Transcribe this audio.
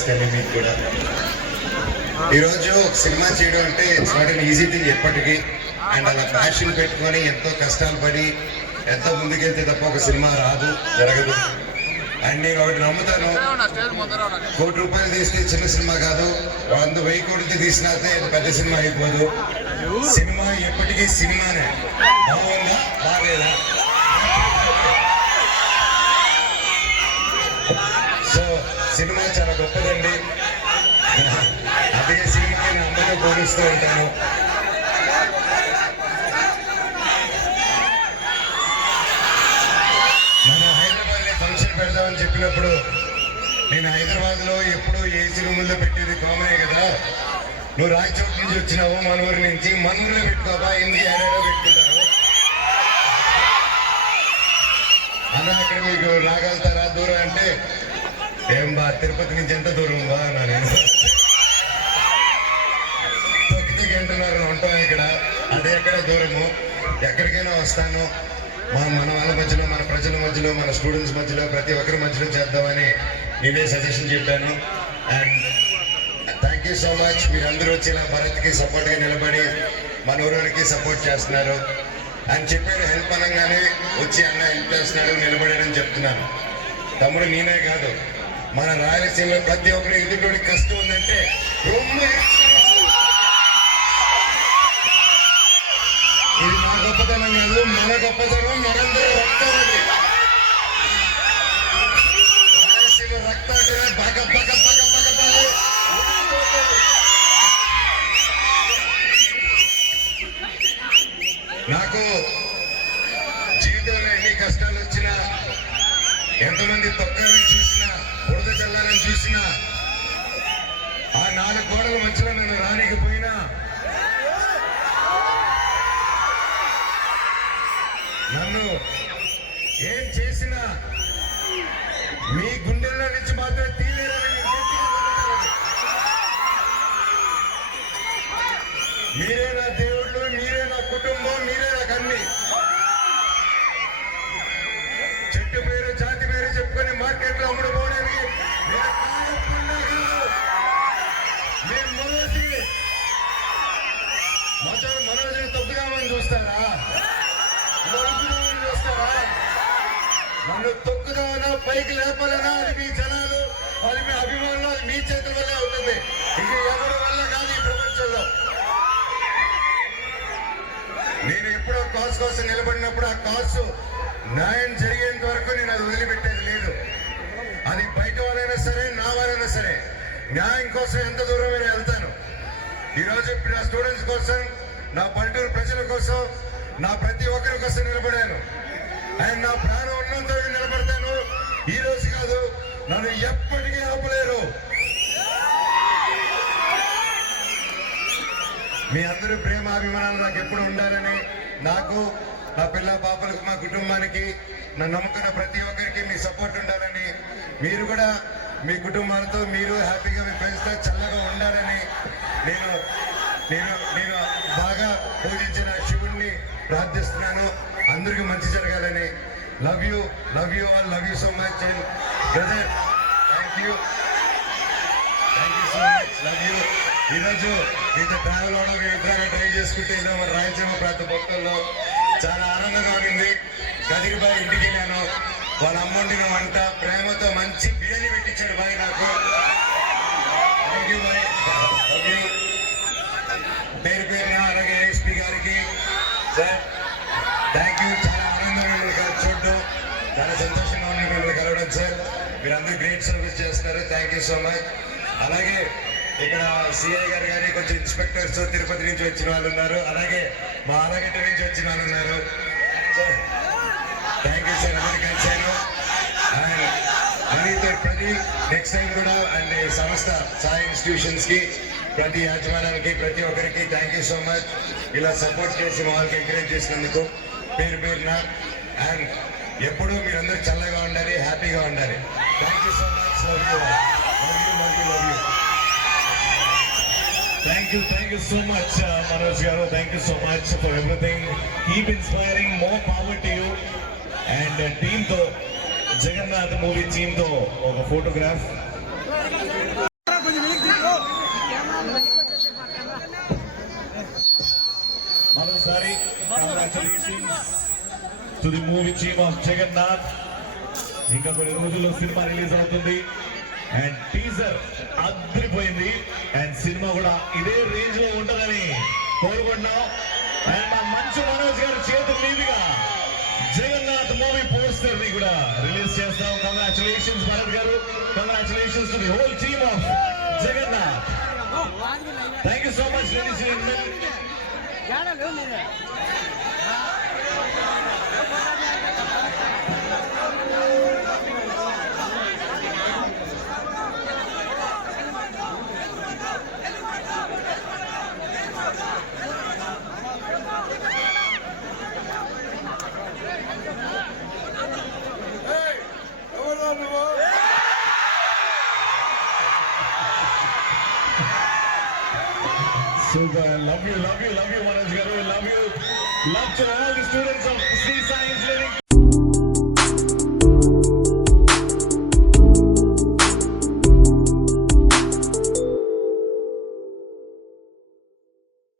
Best అండి మీకు కూడా. ఈరోజు ఒక సినిమా చేయడం అంటే it's not an easy thing ఎప్పటికీ. అండ్ అలా ప్యాషన్ పెట్టుకొని ఎంతో కష్టాలు పడి ఎంతో ముందుకెళ్తే తప్ప ఒక సినిమా రాదు, జరగదు. అండ్ నేను ఒకటి నమ్ముతాను, ₹1,00,00,000 తీస్తే చిన్న సినిమా కాదు, 100,000 కోట్లు తీసినా పెద్ద సినిమా అయిపోదు. సినిమా ఎప్పటికీ సినిమానే. బాగుందా బాగలేదా? సో సినిమా చాలా గొప్పదండి. అందుకే సినిమాని నేను అందరితో పోలుస్తూ ఉంటాను. మన హైదరాబాద్లో ఫంక్షన్ పెడదామని చెప్పినప్పుడు నేను హైదరాబాద్లో ఎప్పుడూ ఏసీ రూముల్లో పెట్టేది కామనే కదా. నువ్వు రాయచోటు నుంచి వచ్చినావు, మన ఊరి నుంచి, మన ఊరిలో పెట్టుకోవా, ఎందుకు ఏడాడో పెట్టుకుంటారు అన్న. అక్కడ మీకు రాగలుగుతారా దూరం అంటే, ఏం బా తిరుపతి నుంచి ఎంత దూరం బా అన్నా. నేను తొక్కితే గంటన్నర ఉంటాం ఇక్కడ, అదే ఎక్కడ దూరము. ఎక్కడికైనా వస్తాను. మన వాళ్ళ మధ్యలో, మన ప్రజల మధ్యలో, మన స్టూడెంట్స్ మధ్యలో, ప్రతి ఒక్కరి మధ్యలో చేద్దామని నేనే సజెషన్ చెప్పాను. And thank you so much. మీరందరూ వచ్చి ఇలా భరత్కి సపోర్ట్గా నిలబడి మన ఊరికి సపోర్ట్ చేస్తున్నారు. అని చెప్పారు, హెల్ప్ అనగానే వచ్చి అన్న హెల్ప్ చేస్తున్నాడు, నిలబడాడని చెప్తున్నాను. తమ్ముడు నేనే కాదు, మన రాయలసీమలో ప్రతి ఒక్కరు ఎదుటి కష్టం ఉందంటే ఇది మా గొప్పతనం కాదు, మన గొప్పతనం. మనందరూ రక్తం ఉంది, రాయలసీమ రక్తాలు బగ బగ బగ బగ నాకు జీవితంలో ఎన్ని కష్టాలు వచ్చినా, ఎంతమంది తొక్కాలని చూసినా, బురద చల్లాలని చూసినా, ఆ 4 గోడల మధ్యలో నన్ను రానికపోయినా, నన్ను ఏం చేసినా మీ గుండెల్లో నుంచి మాత్రం తీయలేరని మీరే నా దేవుళ్ళు, మీరే నా కుటుంబం, మీరే నాకు అన్ని. చెట్టు పేరు జాతి పేరు చెప్పుకొని మార్కెట్లో అమ్ముడుపోవడానికి మనోజ్ని తొక్కుదామని చూస్తారా? చూస్తారా? నన్ను తొక్కుదామన్నా, పైకి లేపాలన్నా, అది మీ జనాలు, అది మీ అభిమానులు, అది మీ చేతుల వల్లే అవుతుంది. ఇది ఎవరి వల్ల కాదు ఈ ప్రపంచంలో. నేను ఎప్పుడో కాజ్ కోసం నిలబడినప్పుడు ఆ కాజ్ న్యాయం జరిగేంత వరకు నేను అది వదిలిపెట్టేది లేదు. అది బయట వాళ్ళైనా సరే, నా వాళ్ళైనా సరే, న్యాయం కోసం ఎంత దూరమైనా వెళ్తాను. ఈరోజు నా స్టూడెంట్స్ కోసం, నా పల్లెటూరు ప్రజల కోసం, నా ప్రతి ఒక్కరి కోసం నిలబడాను. అండ్ నా ప్రాణం ఉన్నంత నిలబడతాను. ఈ రోజు కాదు, నన్ను ఎప్పటికీ ఆపలేరు. మీ అందరూ ప్రేమ అభిమానాలు నాకు ఎప్పుడు ఉండాలని, నాకు, నా పిల్ల పాపలకు, మా కుటుంబానికి, నన్ను నమ్ముకున్న ప్రతి ఒక్కరికి మీ సపోర్ట్ ఉండాలని, మీరు కూడా మీ కుటుంబాలతో మీరు హ్యాపీగా మీ ఫ్రెండ్స్తో చల్లగా ఉండాలని నేను నేను నేను బాగా పూజించిన శివుణ్ణి ప్రార్థిస్తున్నాను. అందరికీ మంచి జరగాలని. Love you all, love you so much. And brother, thank you so much, love you. ఈరోజు మీతో ట్రావెల్ అవడం, ఇద్దరు ట్రై చేసుకుంటే ఇలా మన రాయలసీమ ప్రాంత భక్తుల్లో చాలా ఆనందంగా ఉంది. కదిరిబాయి ఇంటికి వెళ్ళాను, వాళ్ళ అమ్ముండిన వంట ప్రేమతో మంచి బిర్యానీ పెట్టించాడు బాయ్ నాకు. థ్యాంక్ యూ బాయ్, లవ్ యూ. పేరు పేరున అలాగే ఎస్పీ గారికి సార్ థ్యాంక్ యూ. చాలా ఆనందంగా చూడడం, చాలా సంతోషంగా ఉంది మిమ్మల్ని కలవడం సార్. మీరందరూ గ్రేట్ సర్వీస్ చేస్తున్నారు, థ్యాంక్ యూ సో మచ్. అలాగే ఇక్కడ సిఐ గారు కానీ కొంచెం ఇన్స్పెక్టర్స్ తిరుపతి నుంచి వచ్చిన వాళ్ళు ఉన్నారు, అలాగే మా ఆలగడ్డ నుంచి వచ్చిన వాళ్ళు ఉన్నారు. థ్యాంక్ యూ సార్, అందరికీ కలిసాను. అండ్ మనీతో ప్రతి నెక్స్ట్ టైం కూడా అండ్ సంస్థ సాయి ఇన్స్టిట్యూషన్స్ కి, ప్రతి యాజమాన్యానికి, ప్రతి ఒక్కరికి థ్యాంక్ యూ సో మచ్. ఇలా సపోర్ట్ చేసి మా వాళ్ళకి ఎంకరేజ్ చేసినందుకు పేరు పేరున. అండ్ ఎప్పుడూ మీరందరూ చల్లగా ఉండాలి, హ్యాపీగా ఉండాలి. Thank you so much. Love you, love you, love you, love you. Thank you so much, Manoj Garu. Thank you so much for everything. Keep inspiring, more power to you. And team to Jagannath movie team to a photograph. మరొకసారి congratulations to the movie team of Jagannath. ఇంకా కొన్ని రోజుల్లో cinema release అవుతుంది and teaser అదిరిపోయింది and cinema కూడా ఇదే range లో ఉంటుందని కోరుకుంటున్నాం. అండ్ మా మంచు మనోజ్ గారి చేతుల మీదుగా జగన్నాథ్ మూవీ పోస్టర్ ని కూడా రిలీజ్ చేస్తాం. Congratulations Bharat garu, congratulations to the whole team of Jagannath. Thank you so much ladies and gentlemen. Super, love you, Manoj Garu, love you. Love to all the students of